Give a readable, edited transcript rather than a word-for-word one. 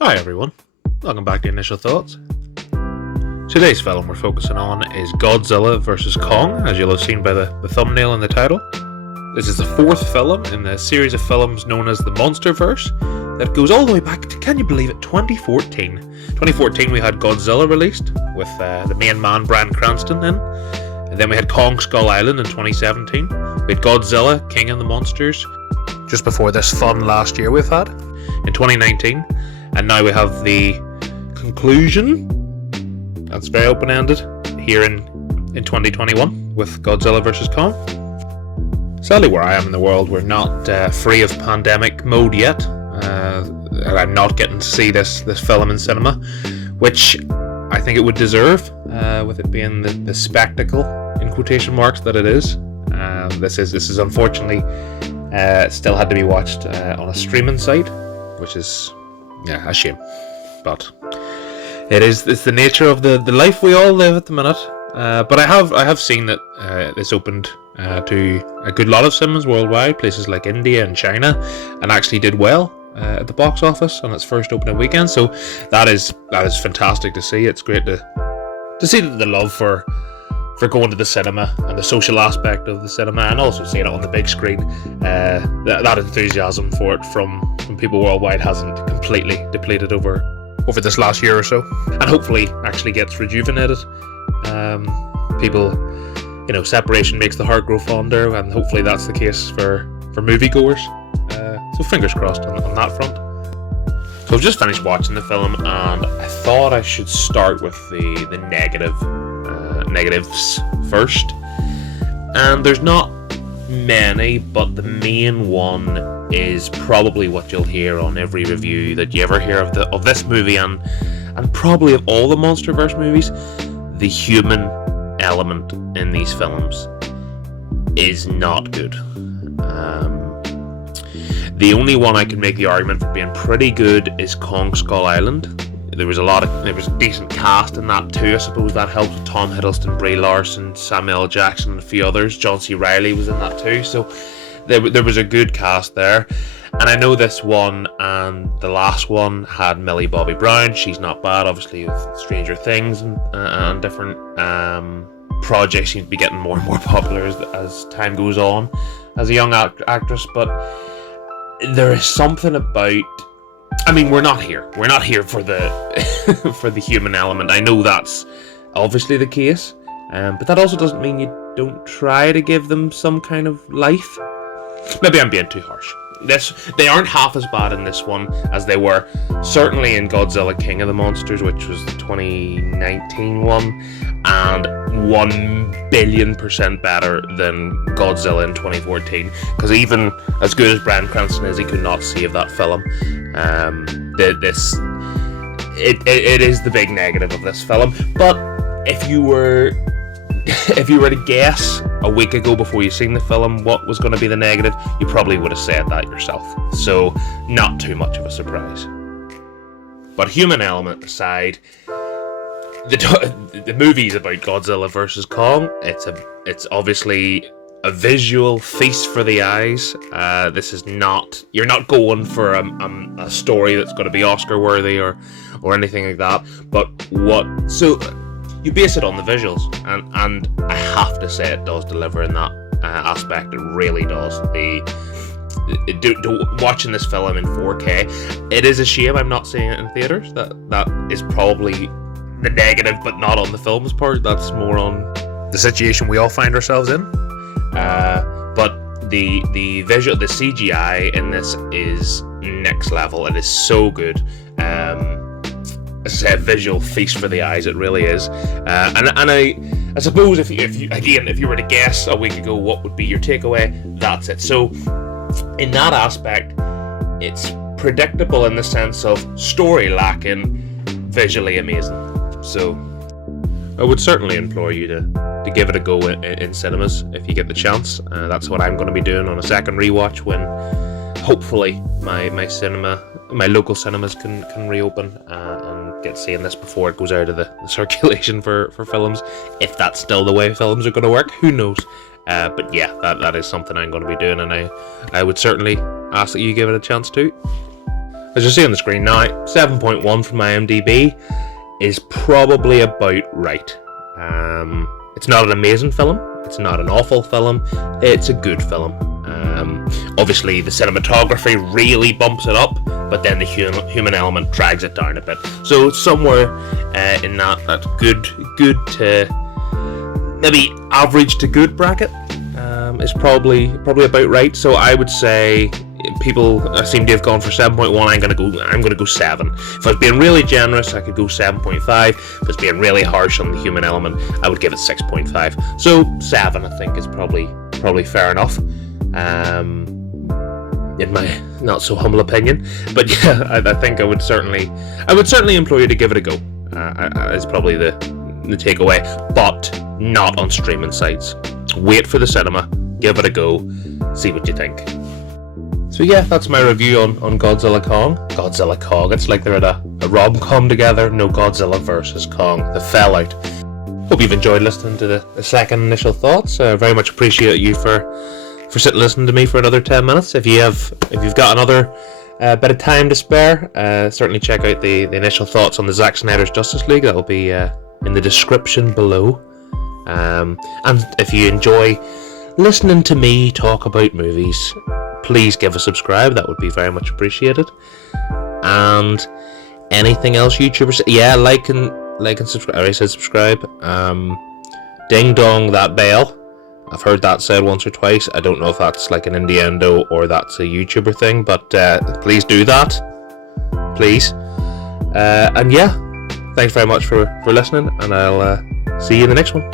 Hi everyone, welcome back to Initial Thoughts. Today's film we're focusing on is Godzilla vs. Kong, as you'll have seen by the thumbnail and the title. This is the fourth film in the series of films known as the Monsterverse that goes all the way back to, can you believe it, 2014. 2014 we had Godzilla released with the main man Bryan Cranston in, and then we had Kong Skull Island in 2017. We had Godzilla, King of the Monsters, just before this fun last year we've had, in 2019. And now we have the conclusion, that's very open-ended, here in 2021 with Godzilla vs. Kong. Sadly, where I am in the world, we're not free of pandemic mode yet. I'm not getting to see this film in cinema, which I think it would deserve, with it being the spectacle, in quotation marks, that it is. This is unfortunately still had to be watched on a streaming site, which is a shame, but it's the nature of the life we all live at the minute. But I have seen that it's opened to a good lot of cinemas worldwide, places like India and China, and actually did well at the box office on its first opening weekend. So that is fantastic to see. It's great to see that the love for going to the cinema and the social aspect of the cinema, and also seeing it on the big screen, that enthusiasm for it from people worldwide hasn't completely depleted over this last year or so, and hopefully actually gets rejuvenated. People, separation makes the heart grow fonder, and hopefully that's the case for moviegoers. So fingers crossed on that front. So I've just finished watching the film, and I thought I should start with the negatives first. And there's not many, but the main one is probably what you'll hear on every review that you ever hear of this movie, and probably of all the Monsterverse movies. The human element in these films is not good. The only one I can make the argument for being pretty good is Kong Skull Island. There was a decent cast in that too. I suppose that helped with Tom Hiddleston, Brie Larson, Samuel L. Jackson, and a few others. John C. Reilly was in that too. So there was a good cast there. And I know this one and the last one had Millie Bobby Brown. She's not bad, obviously, with Stranger Things and different projects. Seem to be getting more and more popular as time goes on as a young actress. But there is something about, we're not here for the for the human element. I know that's obviously the case, but that also doesn't mean you don't try to give them some kind of life. Maybe I'm being too harsh. They aren't half as bad in this one as they were certainly in Godzilla King of the Monsters, which was the 2019 one, and 1,000,000,000% better than Godzilla in 2014, because even as good as Bryan Cranston is, he could not save that film. It is the big negative of this film. But if you were to guess a week ago before you seen the film what was going to be the negative, you probably would have said that yourself. So not too much of a surprise. But human element aside, the movie's about Godzilla versus Kong. It's obviously a visual feast for the eyes. You're not going for a story that's going to be Oscar worthy or anything like that. But you base it on the visuals, and I have to say it does deliver in that aspect. It really does. Watching this film in 4K, it is a shame I'm not seeing it in theaters. That is probably the negative, but not on the film's part. That's more on the situation we all find ourselves in. But the visual, the CGI in this is next level. It is so good. As I said, visual feast for the eyes. It really is. And I suppose if you were to guess a week ago what would be your takeaway, that's it. So in that aspect, it's predictable in the sense of story lacking, visually amazing. So I would certainly implore you to give it a go in cinemas if you get the chance. That's what I'm going to be doing on a second rewatch when hopefully my local cinemas can reopen and get seeing this before it goes out of the circulation for films. If that's still the way films are going to work, who knows? But yeah, that is something I'm going to be doing, and I would certainly ask that you give it a chance too. As you see on the screen now, 7.1 from IMDb is probably about right. It's not an amazing film, it's not an awful film, it's a good film. Obviously the cinematography really bumps it up, but then the human element drags it down a bit. So somewhere in that good to maybe average to good bracket is probably about right. So I would say people seem to have gone for 7.1. I'm gonna go 7. If I was being really generous, I could go 7.5. If I was being really harsh on the human element, I would give it 6.5. So 7, I think, is probably fair enough. In my not so humble opinion, but yeah, I think I would certainly implore you to give it a go. Is probably the takeaway, but not on streaming sites. Wait for the cinema, give it a go, see what you think. So yeah, that's my review on Godzilla Kong. Godzilla Kong, it's like they're at a rom-com together. No, Godzilla versus Kong, the fell out. Hope you've enjoyed listening to the second initial thoughts. I very much appreciate you for sitting listening to me for another 10 minutes. If you've got another bit of time to spare, certainly check out the initial thoughts on the Zack Snyder's Justice League. That'll be in the description below. And if you enjoy listening to me talk about movies, please give a subscribe. That would be very much appreciated. And anything else YouTubers, yeah, like and subscribe. I already said subscribe. Ding dong that bell. I've heard that said once or twice. I don't know if that's like an innuendo or that's a YouTuber thing, but please do that. Please. And yeah, thanks very much for listening, and I'll see you in the next one.